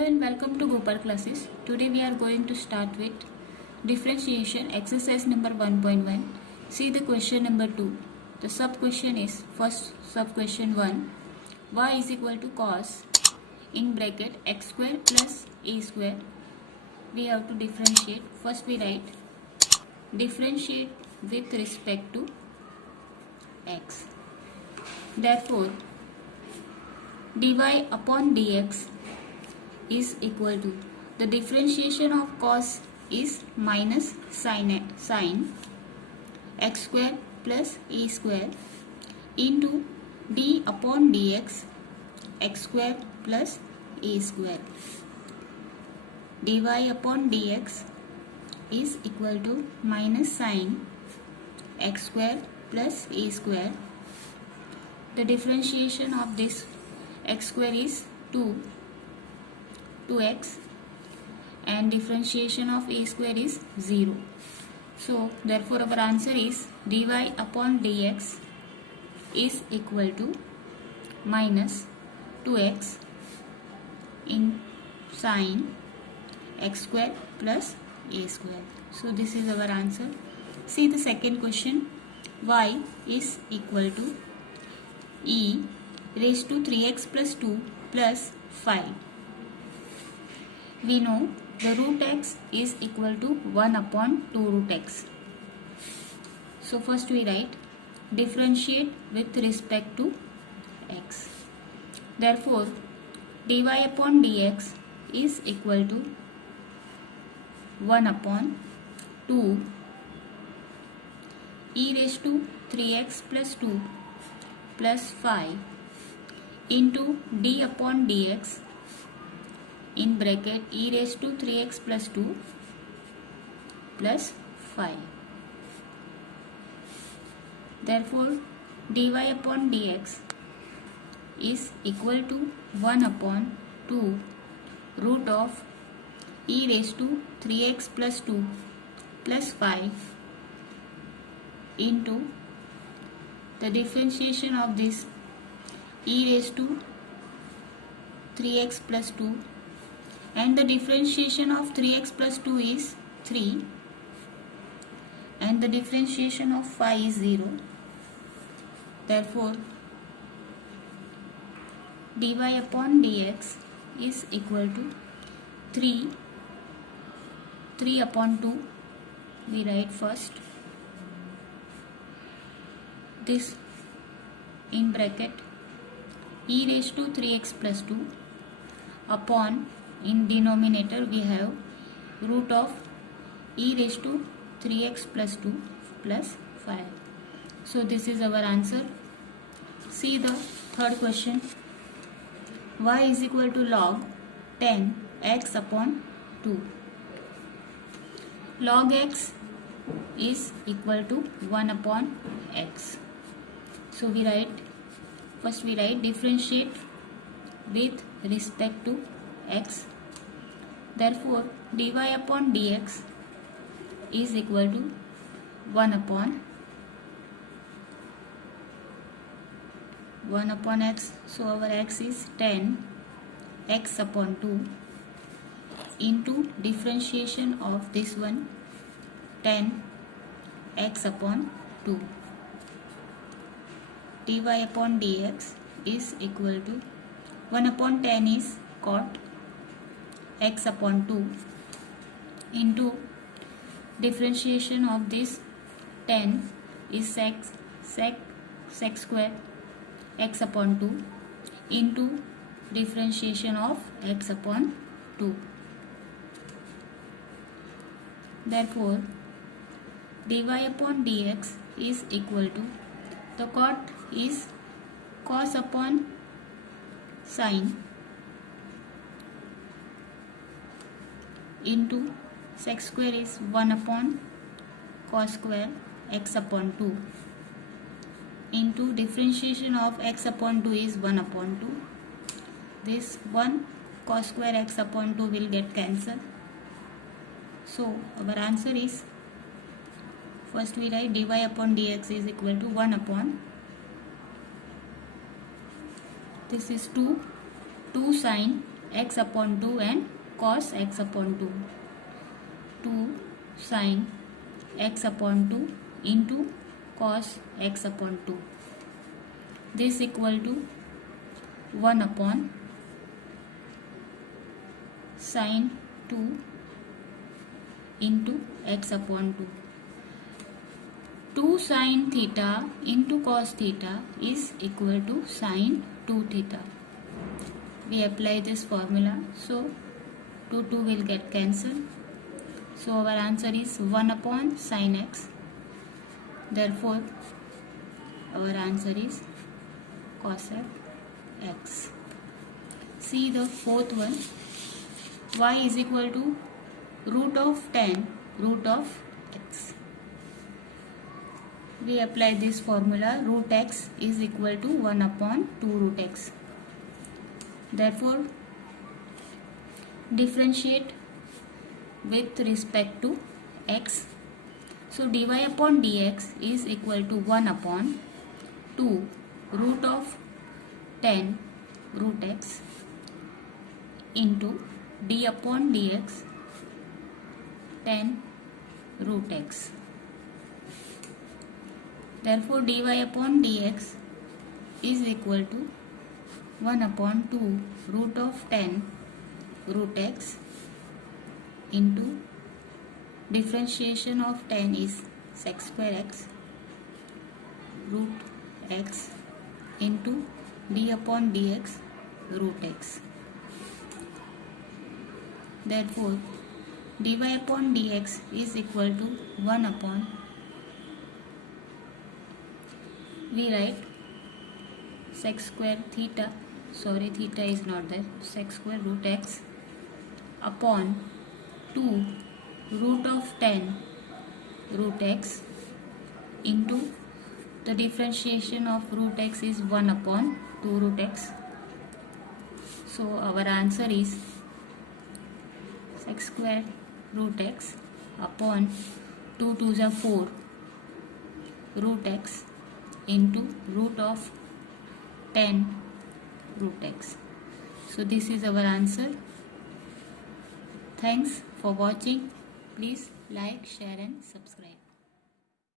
Hello and welcome to Gopal classes. Today we are going to start with differentiation exercise number 1.1. See the question number 2. The sub question is first sub question 1. Y is equal to cos in bracket x square plus a square. We have to differentiate. First we write differentiate with respect to x. Therefore dy upon dx is equal to the differentiation of cos is minus sin x square plus a square into d upon dx x square plus a square. Dy upon dx is equal to minus sin x square plus a square. The differentiation of this x square is 2x and differentiation of a square is 0. So therefore our answer is dy upon dx is equal to minus 2x in sin x square plus a square. So this is our answer. See the second question. Y is equal to e raised to 3x plus 2 plus 5. We know the root x is equal to 1 upon 2 root x. So first we write differentiate with respect to x. Therefore dy upon dx is equal to 1 upon 2 e raised to 3x plus 2 plus 5 into d upon dx in bracket e raised to 3x plus 2 plus 5. Therefore dy upon dx is equal to 1 upon 2 root of e raised to 3x plus 2 plus 5 into the differentiation of this e raised to 3x plus 2 and the differentiation of 3x plus 2 is 3 and the differentiation of 5 is 0. Therefore dy upon dx is equal to 3 upon 2. We write first this in bracket e raised to 3x plus 2 upon in denominator we have root of e raised to 3x plus 2 plus 5. So this is our answer. See the third question. Y is equal to log 10 x upon 2. Log x is equal to 1 upon x. So we write first we write differentiate with respect to x. Therefore dy upon dx is equal to 1 upon x. So our x is 10 x upon 2 into differentiation of this one 10 x upon 2. Dy upon dx is equal to 1 upon 10 is cot x upon 2 into differentiation of this 10 is sec square x upon 2 into differentiation of x upon 2. Therefore dy upon dx is equal to the cot is cos upon sin into sec square is 1 upon cos square x upon 2 into differentiation of x upon 2 is 1 upon 2. This 1 cos square x upon 2 will get cancelled. So our answer is first we write dy upon dx is equal to 1 upon this is 2 sin x upon 2 and cos x upon 2. 2 sin x upon 2 into cos x upon 2. This equal to 1 upon sin 2 into x upon 2. 2 sin theta into cos theta is equal to sin 2 theta. We apply this formula, so 2 will get cancelled. So our answer is 1 upon sin x. Therefore, our answer is cos x. See the fourth one. Y is equal to root of 10 root of x. We apply this formula, root x is equal to 1 upon 2 root x. Therefore, differentiate with respect to x. So dy upon dx is equal to 1 upon 2 root of 10 root x into d upon dx 10 root x. Therefore, dy upon dx is equal to 1 upon 2 root of 10 root x into differentiation of 10 is sec square x root x into d upon dx root x. Therefore, dy upon dx is equal to 1 upon, we write sec square theta, theta is not there, sec square root x upon 2 root of 10 root x into the differentiation of root x is 1 upon 2 root x. So our answer is sec square root x upon 2 2s are 4 root x into root of 10 root x. So this is our answer. Thanks for watching. Please like, share and subscribe.